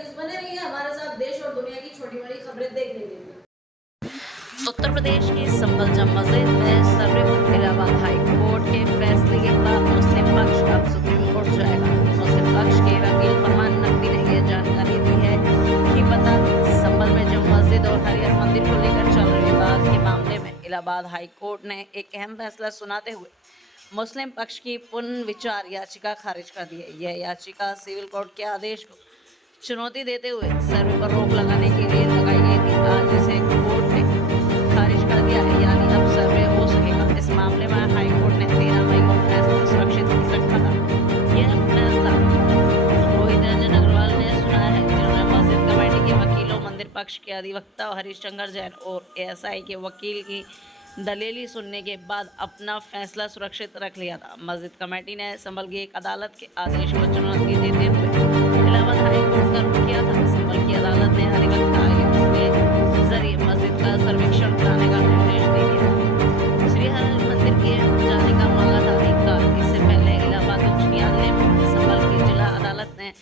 News बने रहिए हमारे साथ, देश और दुनिया की छोटी बड़ी खबरें देखने के लिए। उत्तर प्रदेश की संभल जम मस्जिद में सर्वे पर इलाहाबाद हाई कोर्ट के फैसले के बाद मुस्लिम पक्ष अब सुप्रीम कोर्ट जाएगा। मुस्लिम पक्ष के वकील फरमान नकवी ने यह जानकारी दी है कि बता दें, संभल में जम मस्जिद और हरियर मंदिर को लेकर चल रहे विवाद के मामले में इलाहाबाद हाई कोर्ट ने एक अहम फैसला सुनाते हुए मुस्लिम पक्ष की पुनर्विचार याचिका खारिज कर दी है। यह याचिका सिविल कोर्ट के आदेश को चुनौती देते हुए सर्वे पर रोक लगाने के लिए लगाई गई थी। आज इसे कोर्ट ने खारिज कर दिया है, यानी अब सर्वे हो सकेगा। इस मामले में हाई कोर्ट ने 13 मई को फैसला सुरक्षित रखा था। यह फैसला रोहित रंजन अग्रवाल ने सुनाया है, जिन्होंने मस्जिद कमेटी के वकीलों, मंदिर पक्ष के अधिवक्ता हरीश शंकर जैन और एएसआई के वकील की दलील सुनने के बाद अपना फैसला सुरक्षित रख लिया था। मस्जिद कमेटी ने संभल की एक अदालत के आदेश को चुनौती देते हुए इलाहाबाद हाई कोर्ट का रुख किया था। संभल की अदालत ने अधिवक्ता आयुक्त के जरिए मस्जिद का सर्वेक्षण कराने का निर्देश दे दिया। श्री हरि मंदिर के जाने का मांगा था अधिकार। इससे पहले इलाहाबाद उच्च न्यायालय में संभल की जिला अदालत ने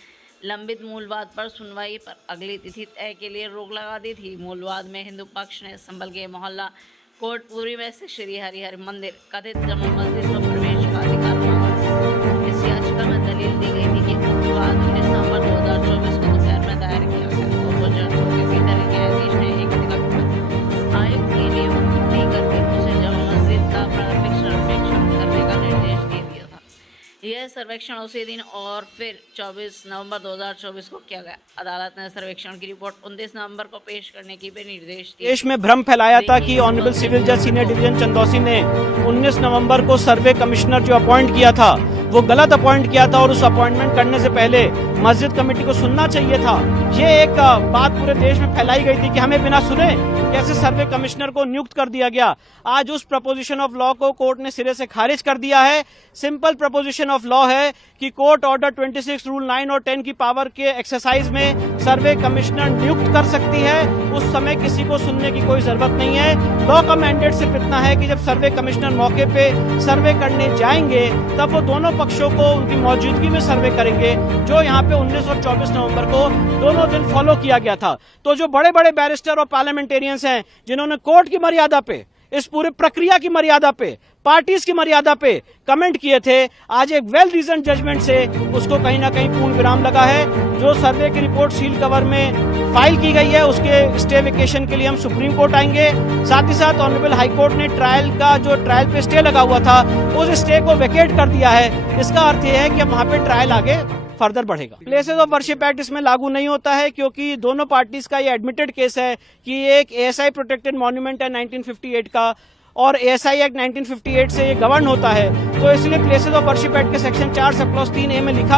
लंबित मूलवाद पर सुनवाई पर अगली तिथि तय के लिए रोक लगा दी थी। मूलवाद में हिंदू पक्ष ने संभल के मोहल्ला कोटपुरी में से श्री हरि मंदिर कथित जमा मस्जिद में प्रवेश का अधिकार मांगा। इस याचिका में दलील दी गई थी कि उत्पाद 19 नवंबर 2024 को दोपहर में दायर किया गया और गुजरात के भीतर न्यायाधीश ने एक अधिवक्ता आयुक्त की नियुक्ति करके उसे जमा मस्जिद का प्रारंभिक सर्वेक्षण करने का निर्देश दे दिया था। यह सर्वेक्षण उसी दिन और फिर 24 नवंबर 2024 को किया गया। अदालत ने सर्वेक्षण की रिपोर्ट 29 नवंबर को पेश करने की भी निर्देश दिए। देश में भ्रम फैलाया था कि ऑनरेबल सिविल जज सीनियर डिवीजन चंदौसी ने 19 नवंबर को सर्वे कमिश्नर जो अपॉइंट किया था वो गलत अपॉइंट किया था और उस अपॉइंटमेंट करने से पहले मस्जिद कमेटी को सुनना चाहिए था। ये एक बात पूरे देश में फैलाई गई थी कि हमें बिना सुने कैसे सर्वे कमिश्नर को नियुक्त कर दिया गया। आज उस प्रपोजिशन ऑफ लॉ को कोर्ट ने सिरे से खारिज कर दिया है। सिंपल प्रपोजिशन ऑफ लॉ है कि कोर्ट ऑर्डर 26 रूल 9 और 10 की पावर के एक्सरसाइज में सर्वे कमिश्नर नियुक्त कर सकती है। उस समय किसी को सुनने की कोई जरूरत नहीं है। लॉ का मैंडेट सिर्फ इतना है कि जब सर्वे कमिश्नर मौके पे सर्वे करने जाएंगे तब वो दोनों पक्षों को उनकी मौजूदगी में सर्वे करेंगे, जो यहाँ पे 19 और 24 नवंबर को दोनों दिन फॉलो किया गया था। तो जो बड़े बड़े बैरिस्टर और पार्लियामेंटेरियंस हैं जिन्होंने कोर्ट की मर्यादा पे, इस पूरी प्रक्रिया की मर्यादा पे, पार्टीज की मर्यादा पे कमेंट किए थे, आज एक वेल रीजन जजमेंट से उसको कहीं ना कहीं पूर्ण विराम लगा है। जो सर्वे की रिपोर्ट सील कवर में फाइल की गई है उसके स्टे वेकेशन के लिए हम सुप्रीम कोर्ट आएंगे। साथ ही साथ ऑनरेबल हाई कोर्ट ने ट्रायल पे स्टे लगा हुआ था उस स्टे को वेकेट कर दिया है। इसका अर्थ यह है कि अब वहां पे ट्रायल आगे फर्दर बढ़ेगा। प्लेसेस ऑफ वर्शिप एक्ट इसमें लागू नहीं होता है क्योंकि दोनों पार्टीज का ये एडमिटेड केस है कि एक एएसआई प्रोटेक्टेड मॉन्यूमेंट है 1958 का और एएसआई एक्ट 1958 से ये गवर्न होता है। तो इसलिए प्लेसेस ऑफ वर्शिप एक्ट के सेक्शन 4 सब क्लॉज 3A में लिखा